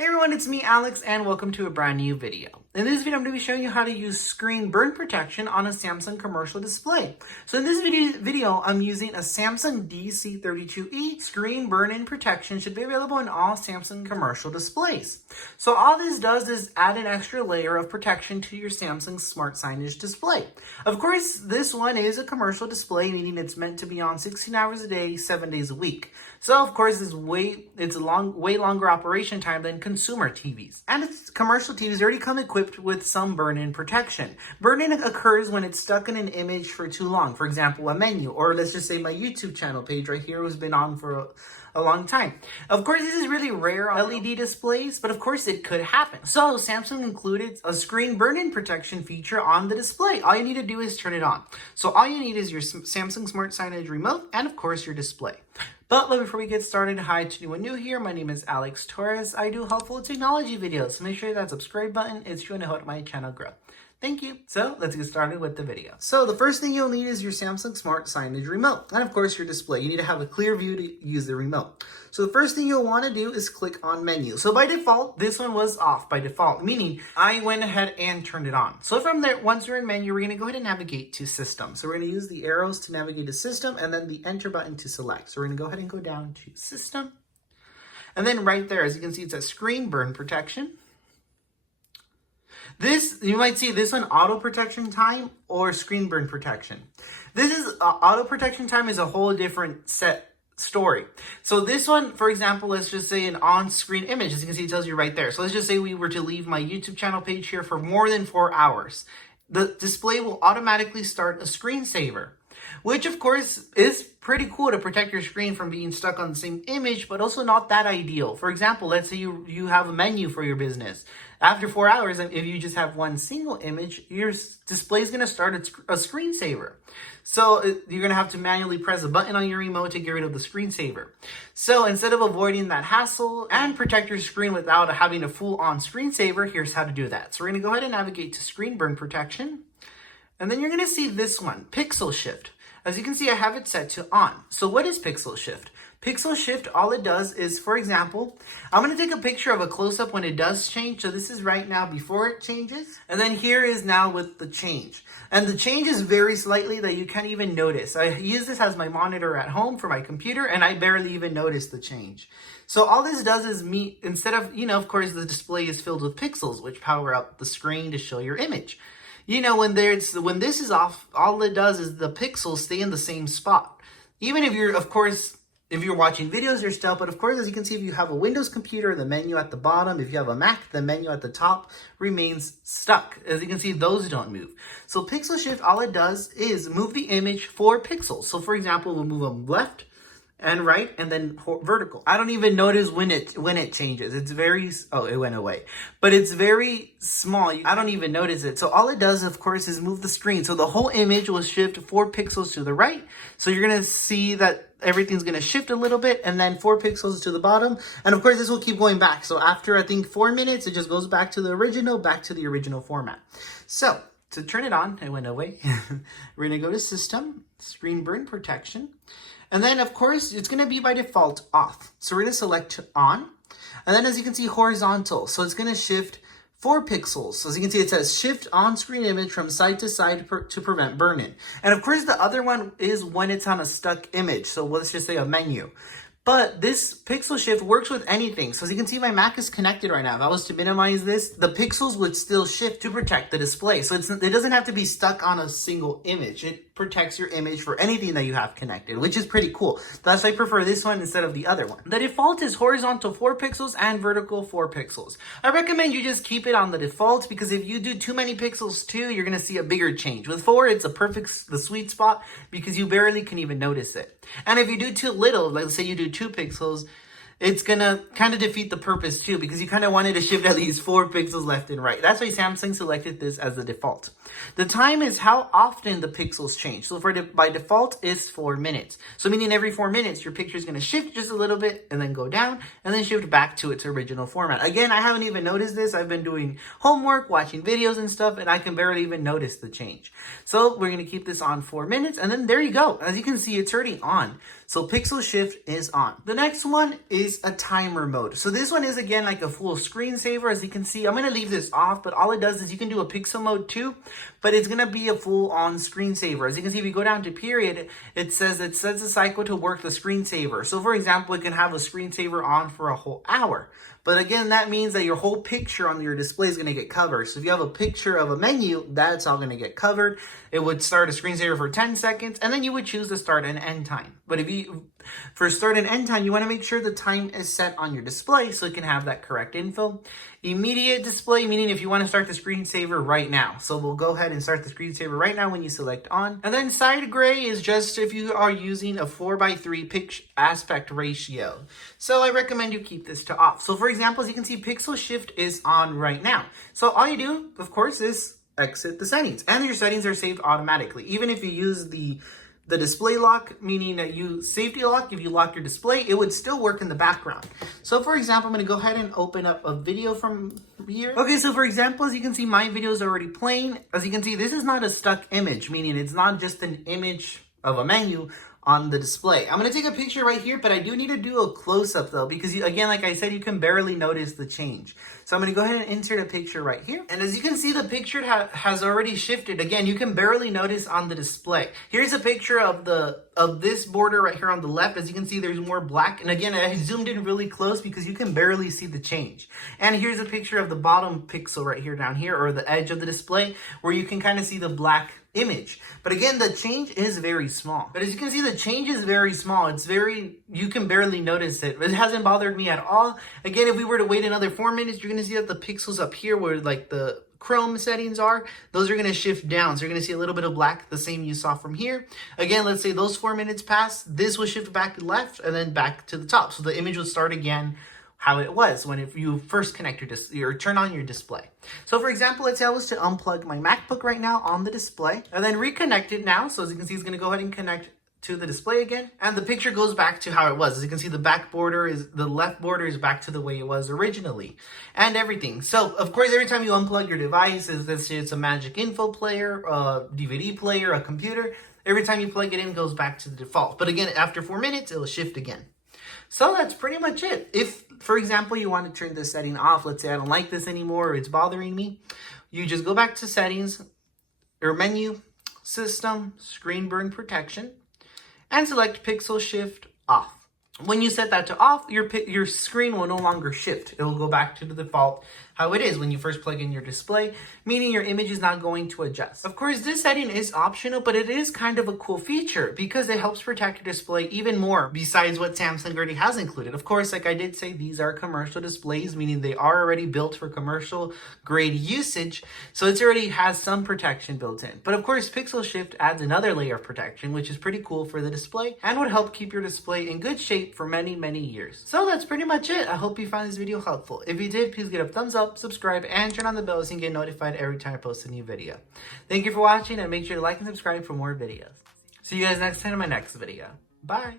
Hey everyone, it's me Alex and welcome to a brand new video. In this video I'm going to be showing you how to use screen burn protection on a Samsung commercial display. So in this video I'm using a Samsung DC32E. Screen burn-in protection should be available in all Samsung commercial displays. So all this does is add an extra layer of protection to your Samsung Smart Signage display. Of course, this one is a commercial display, meaning it's meant to be on 16 hours a day, 7 days a week. So of course it's way longer operation time than consumer TVs. And commercial TVs already come equipped with some burn-in protection. Burn-in occurs when it's stuck in an image for too long. For example, a menu, or let's just say my YouTube channel page right here has been on for a long time. Of course, this is really rare on LED displays, but of course it could happen. So Samsung included a screen burn-in protection feature on the display. All you need to do is turn it on. So all you need is your Samsung Smart Signage remote and of course your display. But before we get started, hi to anyone new here, my name is Alex Torres. I do helpful technology videos, so make sure that subscribe button is going to help my channel grow. Thank you. So let's get started with the video. So the first thing you'll need is your Samsung Smart Signage remote and of course your display. You need to have a clear view to use the remote. So the first thing you'll want to do is click on menu. So by default, this one was off by default, meaning I went ahead and turned it on. So from there, once you're in menu, we're going to go ahead and navigate to system. So we're going to use the arrows to navigate to system and then the enter button to select. So we're going to go ahead and go down to system. And then right there, as you can see, it says screen burn protection. This, you might see this one, auto protection time or screen burn protection. This is auto protection time is a whole different story. So this one, for example, let's just say an on-screen image. As you can see, it tells you right there. So let's just say we were to leave my YouTube channel page here for more than 4 hours. The display will automatically start a screensaver, which of course is pretty cool to protect your screen from being stuck on the same image, but also not that ideal. For example, let's say you have a menu for your business. After 4 hours, if you just have one single image, your display is going to start a screensaver. So you're going to have to manually press a button on your remote to get rid of the screensaver. So instead of avoiding that hassle and protect your screen without having a full-on screensaver, here's how to do that. So we're going to go ahead and navigate to screen burn protection. And then you're going to see this one, pixel shift. As you can see, I have it set to on. So what is pixel shift? Pixel shift, all it does is, for example, I'm going to take a picture of a close-up when it does change. So this is right now before it changes. And then here is now with the change. And the change is very slightly that you can't even notice. I use this as my monitor at home for my computer and I barely even notice the change. So all this does is instead of, of course, the display is filled with pixels, which power up the screen to show your image. When this is off, all it does is the pixels stay in the same spot. Even if you're, of course, if you're watching videos or stuff, but of course, as you can see, if you have a Windows computer, the menu at the bottom, if you have a Mac, the menu at the top remains stuck. As you can see, those don't move. So pixel shift, all it does is move the image 4 pixels. So for example, we'll move them left and right, and then vertical. I don't even notice when it changes. It's very, it went away. But it's very small. I don't even notice it. So all it does, of course, is move the screen. So the whole image will shift 4 pixels to the right. So you're going to see that everything's going to shift a little bit and then 4 pixels to the bottom. And of course, this will keep going back. So after, I think, 4 minutes, it just goes back to the original format. So to turn it on, it went away. We're going to go to System, Screen Burn Protection. And then, of course, it's going to be by default off. So we're going to select on. And then as you can see, horizontal. So it's going to shift 4 pixels. So as you can see, it says shift on-screen image from side to side to prevent burn-in. And of course, the other one is when it's on a stuck image. So let's just say a menu. But this pixel shift works with anything. So as you can see, my Mac is connected right now. If I was to minimize this, the pixels would still shift to protect the display. So it doesn't have to be stuck on a single image. It protects your image for anything that you have connected, which is pretty cool. Thus, I prefer this one instead of the other one. The default is horizontal 4 pixels and vertical 4 pixels. I recommend you just keep it on the default because if you do too many pixels too, you're going to see a bigger change. With 4, it's the sweet spot because you barely can even notice it. And if you do too little, let's say you do 2 pixels, it's going to kind of defeat the purpose too, because you kind of wanted to shift at least 4 pixels left and right. That's why Samsung selected this as the default. The time is how often the pixels change. So by default is 4 minutes. So meaning every 4 minutes, your picture is going to shift just a little bit and then go down and then shift back to its original format. Again, I haven't even noticed this. I've been doing homework, watching videos and stuff, and I can barely even notice the change. So we're going to keep this on 4 minutes and then there you go. As you can see, it's already on. So pixel shift is on. The next one is is a timer mode. So this one is again like a full screensaver. As you can see, I'm going to leave this off, but all it does is you can do a pixel mode too, but it's going to be a full on screensaver. As you can see, if you go down to period, it says it sets a cycle to work the screensaver. So for example, it can have a screensaver on for a whole hour. But again, that means that your whole picture on your display is going to get covered. So if you have a picture of a menu, that's all going to get covered. It would start a screensaver for 10 seconds, and then you would choose the start and end time. But for start and end time, you want to make sure the time is set on your display so it can have that correct info. Immediate display, meaning if you want to start the screensaver right now. So we'll go ahead and start the screensaver right now when you select on. And then side gray is just if you are using a 4:3 pixel aspect ratio. So I recommend you keep this to off. So for example, as you can see, pixel shift is on right now. So all you do, of course, is exit the settings, and your settings are saved automatically. Even if you use the display lock, meaning that you safety lock, if you lock your display, it would still work in the background. So for example, I'm going to go ahead and open up a video from here. Okay, so for example, as you can see, my video is already playing. As you can see, this is not a stuck image, meaning it's not just an image of a menu on the display. I'm going to take a picture right here, but I do need to do a close-up though, because again, like I said, you can barely notice the change. So I'm going to go ahead and insert a picture right here. And as you can see, the picture has already shifted. Again, you can barely notice on the display. Here's a picture of this border right here on the left. As you can see, there's more black. And again, I zoomed in really close because you can barely see the change. And here's a picture of the bottom pixel right here down here, or the edge of the display, where you can kind of see the black image. But again, the change is very small. But as you can see, the change is very small. You can barely notice it. It hasn't bothered me at all. Again, if we were to wait another 4 minutes, you're going to see that the pixels up here where like the Chrome settings are, those are going to shift down. So you're going to see a little bit of black, the same you saw from here. Again, let's say those 4 minutes pass, this will shift back left and then back to the top. So the image will start again how it was when if you first connect or turn on your display. So for example, let's say I was to unplug my MacBook right now on the display and then reconnect it now. So as you can see, it's going to go ahead and connect to the display again, and the picture goes back to how it was. As you can see, the left border is back to the way it was originally, and everything. So of course, every time you unplug your device, let's say it's a Magic Info player, a DVD player, a computer, every time you plug it in, it goes back to the default. But again, after 4 minutes, it'll shift again. So that's pretty much it. If, for example, you want to turn this setting off, let's say I don't like this anymore, or it's bothering me, you just go back to settings, or menu, system, screen burn protection, and select pixel shift off. When you set that to off, your screen will no longer shift. It will go back to the default how it is when you first plug in your display, meaning your image is not going to adjust. Of course, this setting is optional, but it is kind of a cool feature because it helps protect your display even more besides what Samsung already has included. Of course, like I did say, these are commercial displays, meaning they are already built for commercial grade usage, so it already has some protection built in. But of course, Pixel Shift adds another layer of protection, which is pretty cool for the display and would help keep your display in good shape for many, many years. So that's pretty much it. I hope you found this video helpful. If you did, please give it a thumbs up, subscribe, and turn on the bell so you can get notified every time I post a new video. Thank you for watching, and make sure to like and subscribe for more videos. See you guys next time in my next video. Bye!